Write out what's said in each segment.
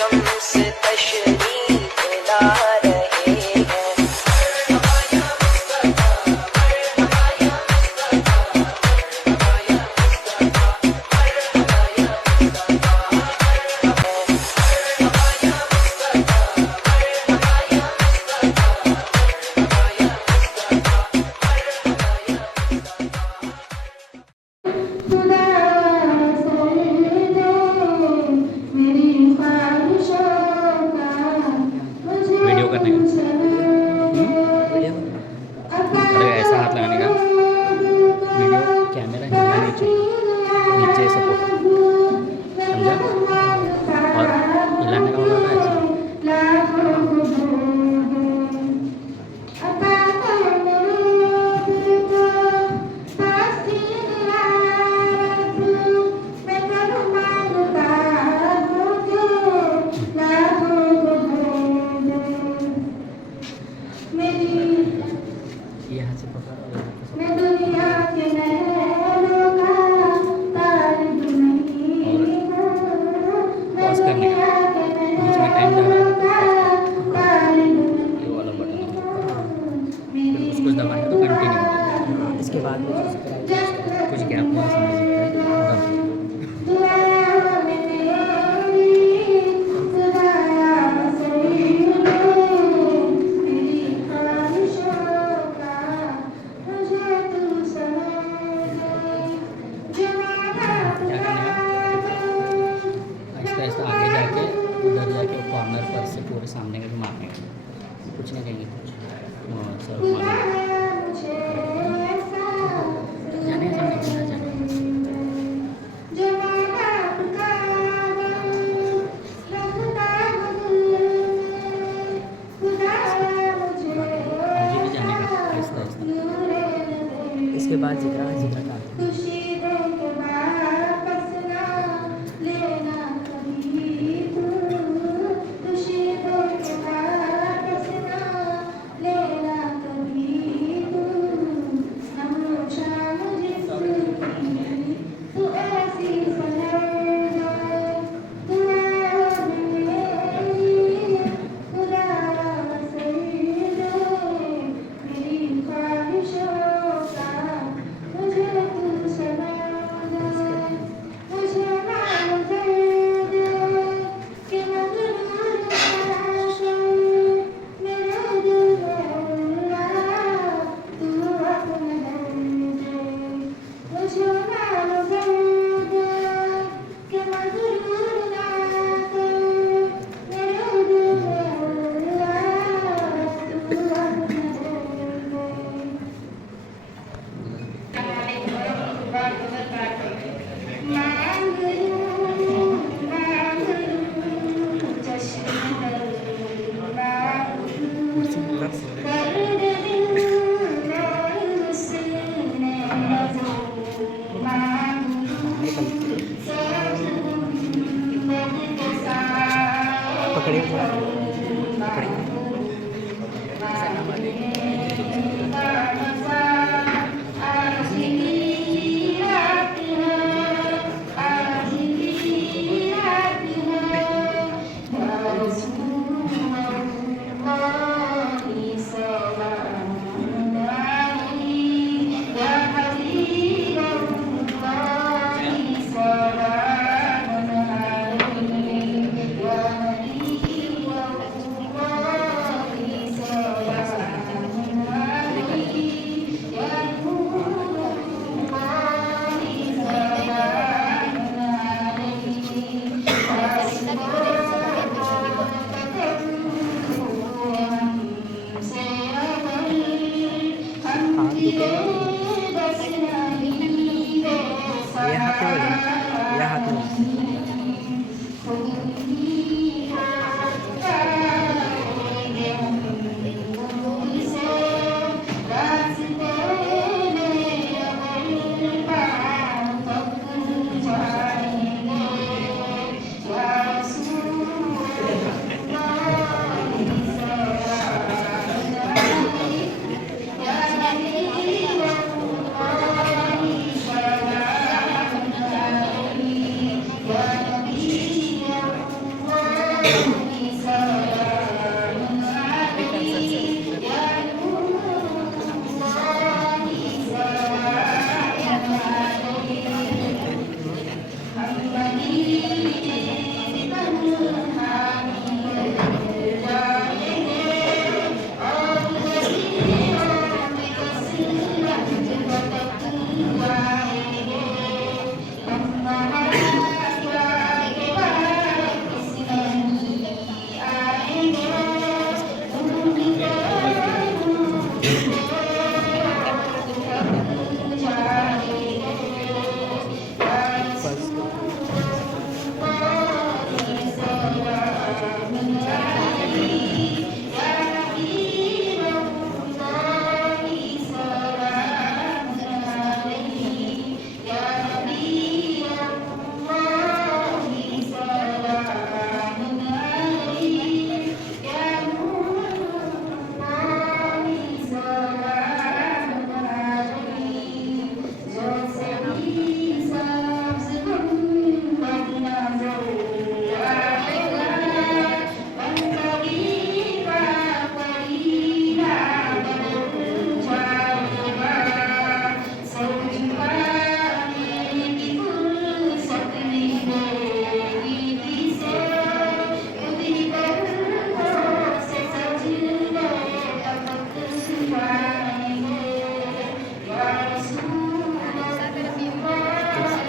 शम्स तशरीफ ला रहे हैं। वीडियो करने का अरे ऐसा हाथ लगाने का वीडियो कैमरा हिलना नहीं चाहिए, नीचे से फोटो समझा, और हिलाने का होगा ना ऐसा। ये हाथ से पकड़ और ये हाथ से पॉज करने का, बीच में टाइम जा रहा है तो pause कर। ये वाला बटन फिर उसको दबाएंगे तो कंटिन्यू, इसके बाद में कुछ गैप में समझ ऐसा आगे जाके उधर जाके कॉर्नर पर से पूरे सामने के मारने का, कुछ नहीं कहेंगे कुछ सर जाने जाने आगे भी जाने का आहिस्ता आहिस्ता। इसके बाद जिक्र का पकड़िए पकड़िए।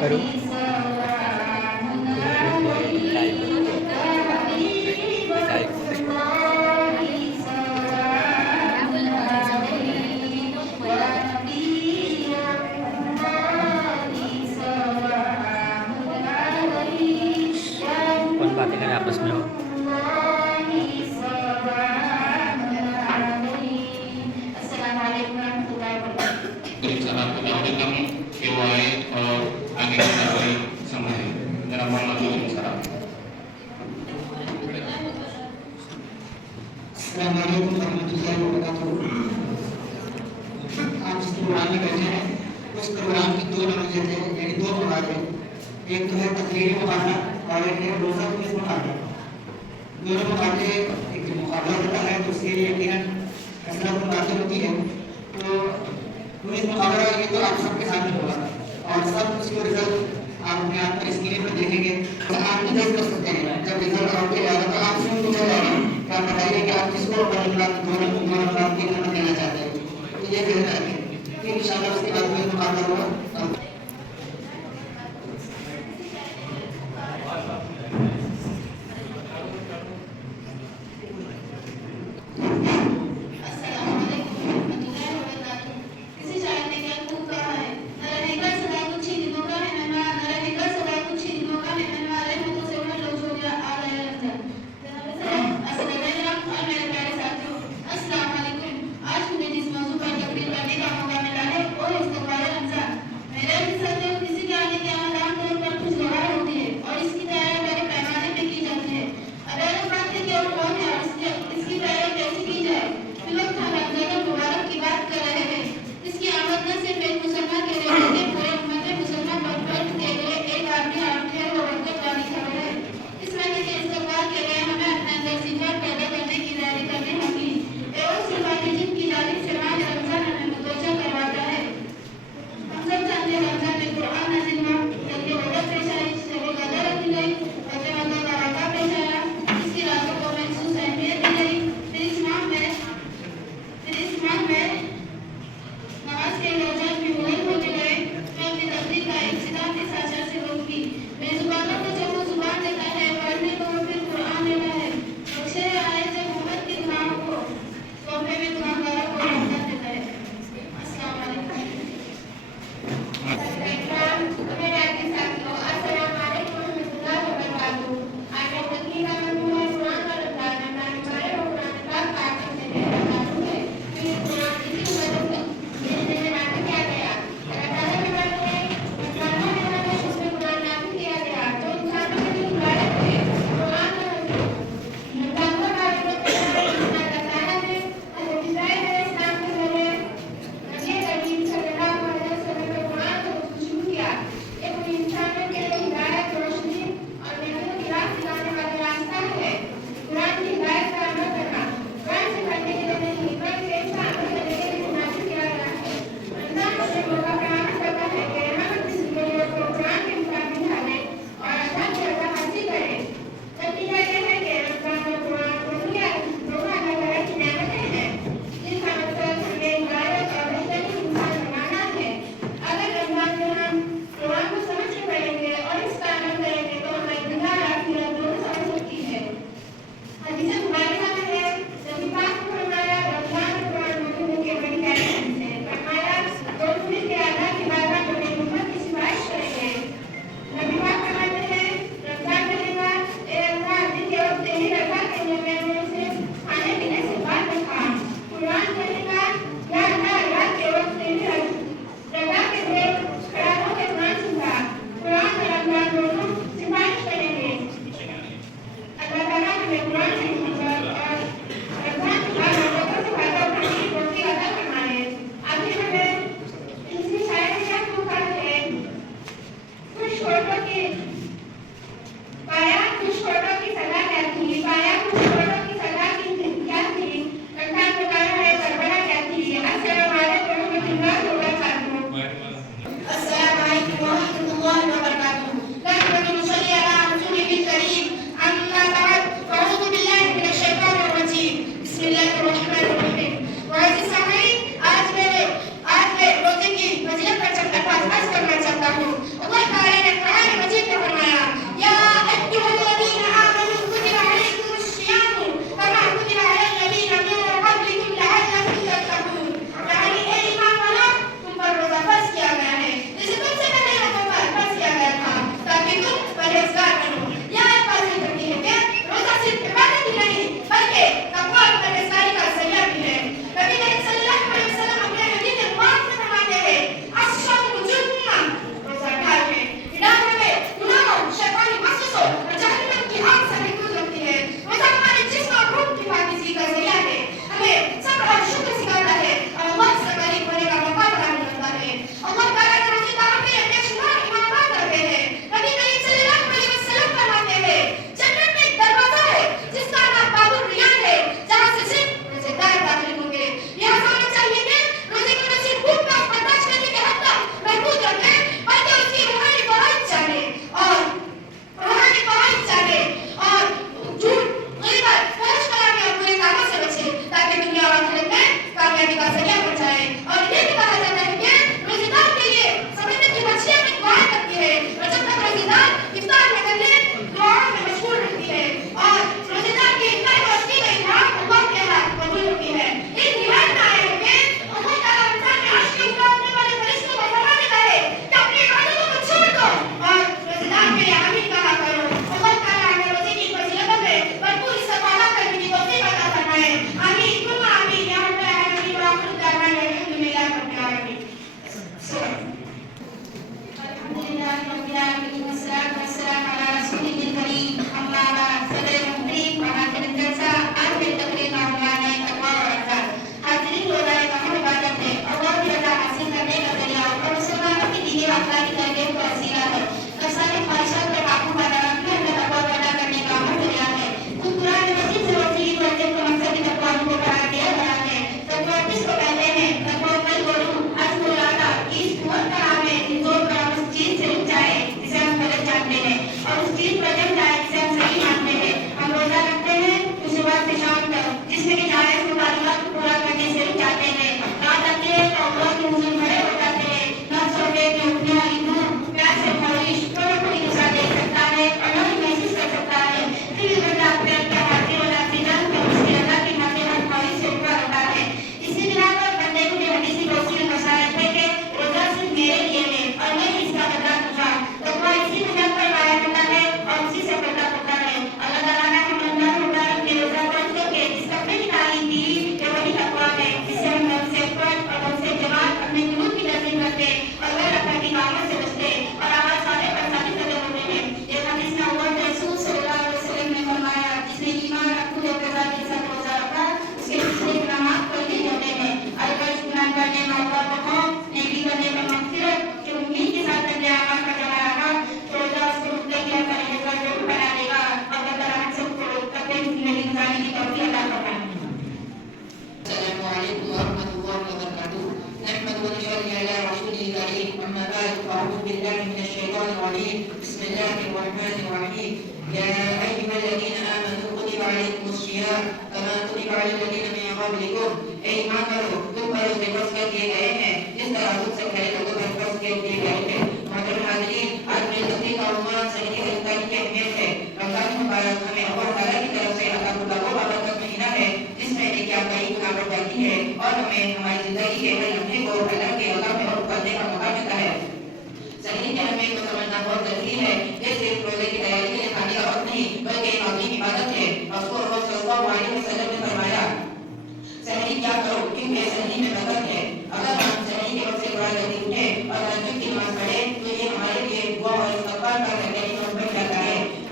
करूँ कौन बातें करें आपस में हो? Saat penyampaian KY agenda dari sama dalam mengatur masyarakat. Assalamualaikum warahmatullahi wabarakatuh. आप इस कुरान में बैठे हैं उस कुरान की दो नमाज़ें थे यानी दो नमाज़ें एक तो है तकरीरी मुकाबला और एक है रोज़ा क़िस्म मुकाबला दोनों मुकाबले एक जो मुकाबला होता है तो उसके लिए यकीनन फैसला बातें होती है तो इस मुकाबला ये तो आप सबके सामने होगा और सब उसको रिजल्ट आप अपने आप पर स्क्रीन पर देखेंगे तो आप भी देख कर सकते हैं जब रिजल्ट आउट हो जाएगा तो आपसे पूछा जाएगा कि आप बताइए कि आप किसको दो नंबर 3 नंबर देना चाहते हैं तो ये कहना है कि इंशाल्लाह उसके बाद में मुकाबला होगा आज मुझे जिस मौजू पर तकरीर करने का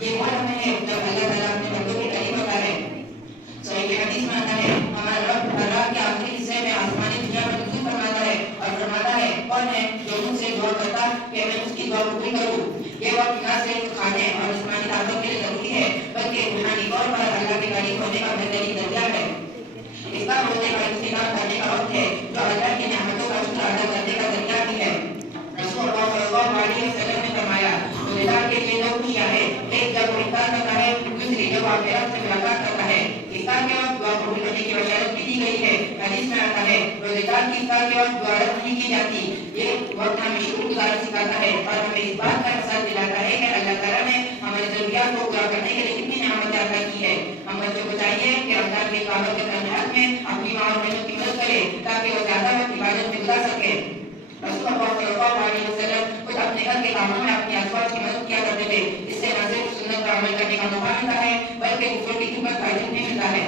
ये वो समय है जब अल्लाह ताला अपने बंदों की तारीफ आखिरत से मुलाकात करता है। इफ्तार के वक्त दुआ कबूल करने की बशारत भी दी गई है। हदीस में आता है रोजेदार की इफ्तार के वक्त दुआ रद्द नहीं की जाती। ये वक्त हमें शुक्रगुजारी सिखाता है और हमें इस बात का एहसास दिलाता है कि अल्लाह ताला ने हमारी जरूरियात को पूरा करने के लिए कितनी नेमतें अता की है। हम बच्चों को चाहिए कि रमजान के इबादत के तहत में अपनी माँ और बहनों की मदद करें ताकि वो ज्यादा वक्त इबादत में गुजार सके। रसूल सल्लल्लाहु अलैहि वसल्लम खुद अपने घर के कामों में अपनी अज़वाज की मदद किया करते थे। इससे न सिर्फ सुन्नत पर अमल करने का मौका मिलता है बल्कि दूसरों की खिदमत का अजर भी मिलता है।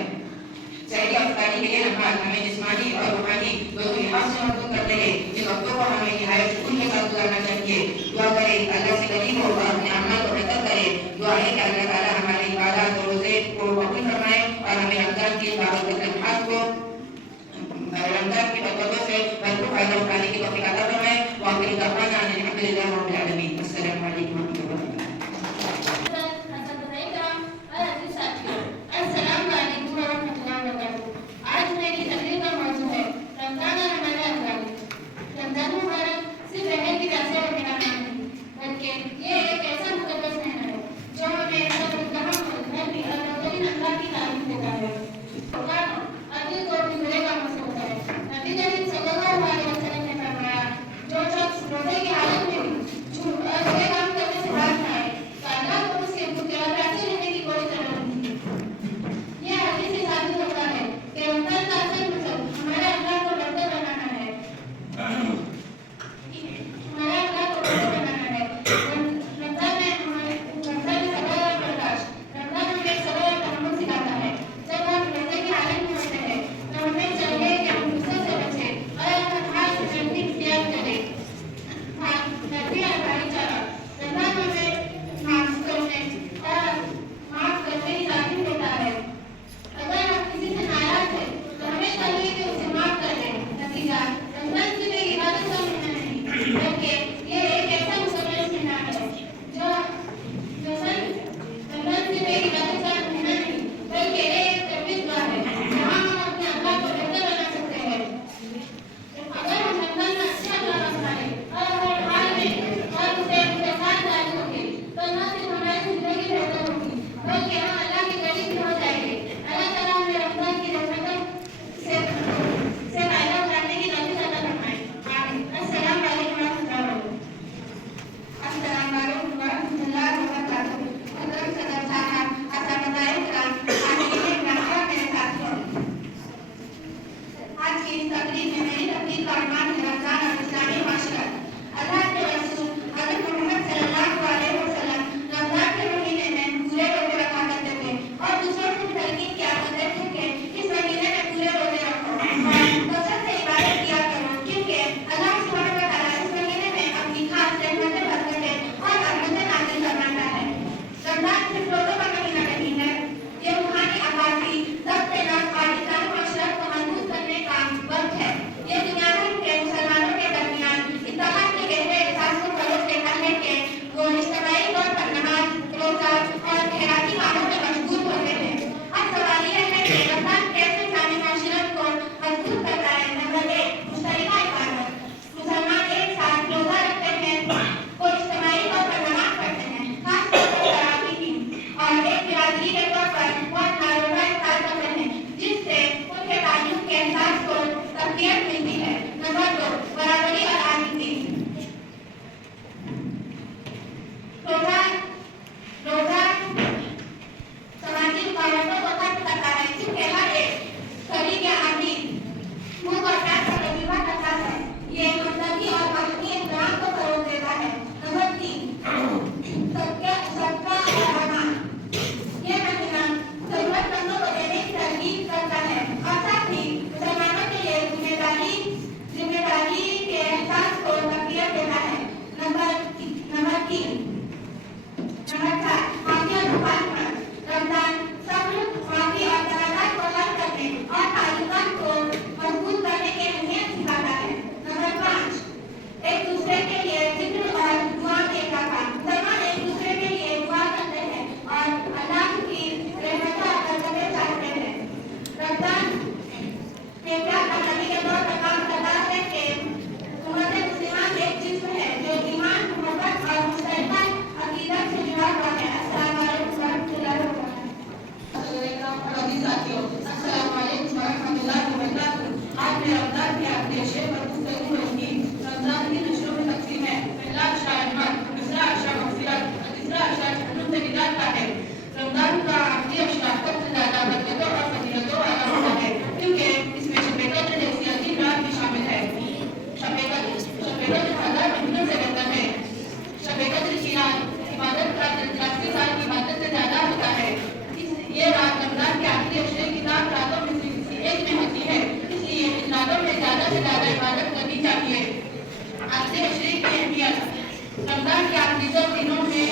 सहरी अफ्तारी के लिए नमाज हमें जिस्मानी और रूहानी दोनों लिहाज से मजबूत करते हैं। इन वक्तों को हमें निहायत सुकून के साथ गुजारना चाहिए। दुआ करें अल्लाह से करीब हो और अपने अमल को बेहतर करें। दुआ है कि अल्लाह ताला हमारे इबादत और रोज़े को कबूल फरमाए और हमें रमजान की इबादत के लम्हात को रमजान की बरकतों से भरपूर फायदा उठाने की तौफीक अता फरमाए। व आखिर दअवाना अल्हम्दुलिल्लाहि रब्बिल आलमीन। अस्सलामु अलैकुम व रहमतुल्लाहि व बरकातुहू। आज मेरी तकरीर का मौजू है रमजान और हमारे अज़ान। रमजान मुबारक सिर्फ रहने की रास्ते वगैरह नहीं बल्कि ये एक ऐसा मुकद्दस महीना है जो हमें नबी और रसूल अल्लाह की तारीफ देता है। अभी को गुजरे का मौसम है। नबी करीम सल्लल्लाहु अलैहि वसल्लम ने फरमाया जो शख्स रोजे की हालत में झूठ और बुरे काम करने से बाज न आए तो अल्लाह को उसके भूखे और प्यासे रहने की कोई जरूरत नहीं। यह हदीस से साबित होता है कि रमजान का असल मकसद हमारे अल्लाह को बंदे बनाना है। रमजान में सब्र और बर्दाश्त। रमजान हमें सब्र और तहम्मुल सिखाता है। जब हम रोजे की हालत में होते हैं तो हमें चाहिए कि हम गुस्से से बचें और खास नरमी इख्तियार करें। नरमी और भाईचारा। रमजान हमें माफ करने की तालीम देता है। अगर हम किसी से नाराज हैं तो हमें चाहिए कि उसे माफ कर दें। नतीजा रमजान सिर्फ एक इबादत का महीना नहीं बल्कि ये एक ऐसा मुकद्दस महीना है जो रमजान सिर्फ एक इबादत का महीना नहीं बल्कि एक तकरीब है जहाँ हम अपने अल्लाह को बेहतर बना सकते हैं। अगर हम रमजान में अच्छे अखलाक अपनाएं और हर हाल में और उसे साथ जारी होंगे तो न सिर्फ हमारी जिंदगी बेहतर होगी बल्कि हम अल्लाह के करीब भी हो जाएंगे। अल्लाह ताला हमें रमजान की रहमतों से फायदा उठाने की तौफीक अता फरमाए। आमीन। अस्सलामु अलैकुम व रहमतुल्लाहि व बरकातुहू। हज़रत सदर साहब, असातिज़ाए किराम, हाज़रीन रहमान मेरे साथियों, आज की इस तकरीर में मेरी तकरीर का उन्वान है रमजान और इस्लामी माशरत। अल्लाह के रसूल हज़रत मोहम्मद सल्लल्लाहु अलैहि वसल्लम रमजान के महीने में पूरे रोजे रखा करते थे और दूसरों को तरकीब किया करते थे कि इस महीने में पूरे रोजे रखो और कसरत से इबादत किया करो क्योंकि अल्लाह सुब्हानहू व तआला इस महीने में अपनी खास रहमतें बरकतें और रहमतें नाज़िल फरमाता है। रमजान सिर्फ रोज़ों का महीना नहीं है, ये रूहानी आज़ादी, ज़ब्त नफ्स और इस्लामी माशरत को मजबूत करने का वक्त है। ये दुनिया भर के मुसलमानों के दरमियान इत्तेहाद के गहरे एहसास को फरोग़ देता है कि वो इज्तिमाई तौर पर नमाज, रोज़ा और खैराती कामों में मशगूल होते हैं। अब सवाल यह है कि रमजान कैसे इस्लामी माशरत को मजबूत करता है। नंबर 1, मुश्तरका इबादत। मुसलमान एक साथ रोज़ा रखते हैं, वो इज्तिमाई तौर पर नमाज पढ़ते हैं, खास तौर पर तरावी की, और एक बिरादरी के तौर पर वो अपना रोज़ा इफ्तार करते हैं जिससे उनके ताल्लुक़ के एहसास को तक़वियत मिलती है। नंबर 2, बराबरी और आज़ादी। रोज़ा सामाजिक मुकाबलों को खत्म करता है क्योंकि हर एक गरीब या अमीर भूख और प्यास का तजुर्बा करता है। ये हमदर्दी और वतनी एहतराम को फरोग़ देता है। नंबर 3, सदका और अमान। ये महीना ज़रूरतमंदों को देने की तरगीब करता है और साथ ही मुसलमानों के लिए जिम्मेदारी के एहसास को तक़वियत देता है। नंबर 4, माफिया मुखालफत। रमजान सब्र और की आखिरी अशरे की रात रातों में से किसी एक में होती है, इसलिए इन रातों में ज्यादा से ज्यादा इबादत करनी चाहिए। आखिरी अशरे की अहमियत। रमजान के आखिरी 10 दिनों में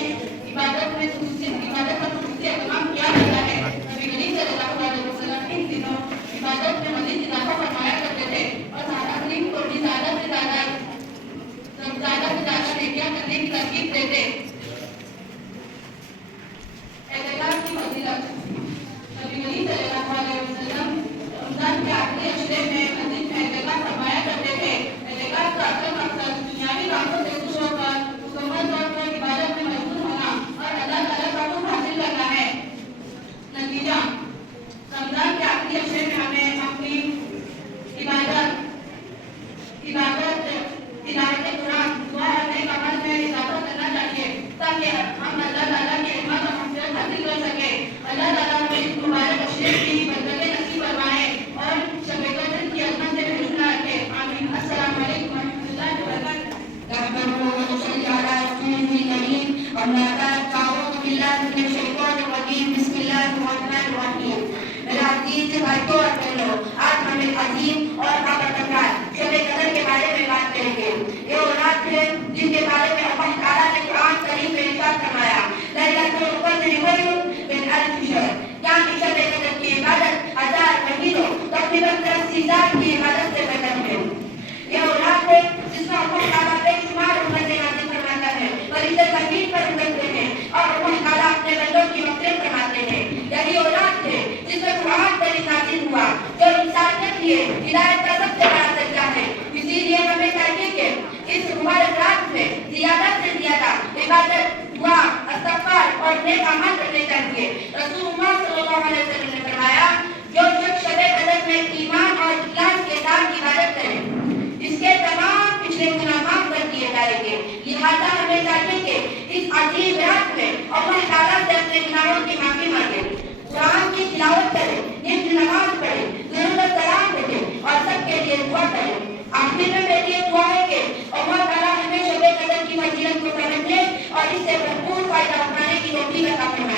इबादत का खुसूसी एहतमाम किया जाता है। नबी करीम सल्लल्लाहु अलैहि वसल्लम इन दिनों इबादत में मजीद इजाफा फरमाया करते थे और साराफिन को भी ज्यादा से ज्यादा नेकियां करने की तरकीब देते। एहतिकाफ की फजीलत। नबी करीम सल्लल्लाहु अलैहि वसल्लम रमजान के आखिरी अशरे में मस्जिद में एहतिकाफ फरमाया करते थे। एहतिकाफ का असल मकसद दुनियावी कामों से दूर होकर मुकम्मल तौर पर इबादत में मशगूल होना और अल्लाह ताला का हुक्म हासिल करना है। नतीजा, रमजान के आखिरी अशरे में हमें अपनी तिलावत कुरान, दुआ और नेक अमल में इजाफा करना चाहिए ताकि हम अल्लाह ताला की रहमत और मग़फ़िरत हासिल कर सके। अल्लाह ताला हमें इस मुबारक अशरे की बरकतें नसीब फरमाए और शब-ए कद्र की अज़मत से महरूम न रखे। आमीन। अस्सलामु अलैकुम व रहमतुल्लाहि व बरकातुहू। आज हम एक अजीम और बाबरकत शब-ए कद्र के बारे में बात करेंगे। ये वो रात है जिसके बारे में अल्लाह ताला ने कुरान करीम में इरशाद फरमाया, लैलतुल क़द्र खैरुम मिन अल्फ शहर। यानी शब-ए कद्र की इबादत 1000 महीनों तकरीबन 80,000 की इबादत से बेहतर है। ये वो रात है जिसमें अल्लाह ताला बेशुमार रहमतें नाज़िल फरमाता है, फरिश्ते ज़मीन पर उतरते हैं और अल्लाह ताला अपने बंदों की मग़फ़िरत फरमाते हैं। यही वो रात है जिसमें कुरान करीम नाज़िल हुआ जो इंसान के लिए हिदायत का सबसे बड़ा ज़रिया है। इसीलिए हमें चाहिए कि इस मुबारक रात में ज़्यादा से ज़्यादा इबादत, दुआ, इस्तिग़फ़ार और नेक अमल करने चाहिए। रसूलुल्लाह सल्लल्लाहु अलैहि वसल्लम ने फरमाया, जो शख्स शब-ए कद्र में ईमान और इख़लास के साथ इबादत करे, इसके तमाम पिछले गुनाह माफ़ कर दिए जाएंगे। लिहाजा हमें चाहिए कि इस अजीम रात में अल्लाह ताला से अपने गुनाहों की माफ़ी मांगे, कुरान की तिलावत करें, नित्य नमाज पढ़ें, ज़रूरत सलाम दें और सबके लिए दुआ करें। आखिर में मेरी ये दुआ है कि अल्लाह ताला हमें शब-ए कद्र की फजीलत को समझने और इससे भरपूर फायदा उठाने की तौफीक अता फरमाए।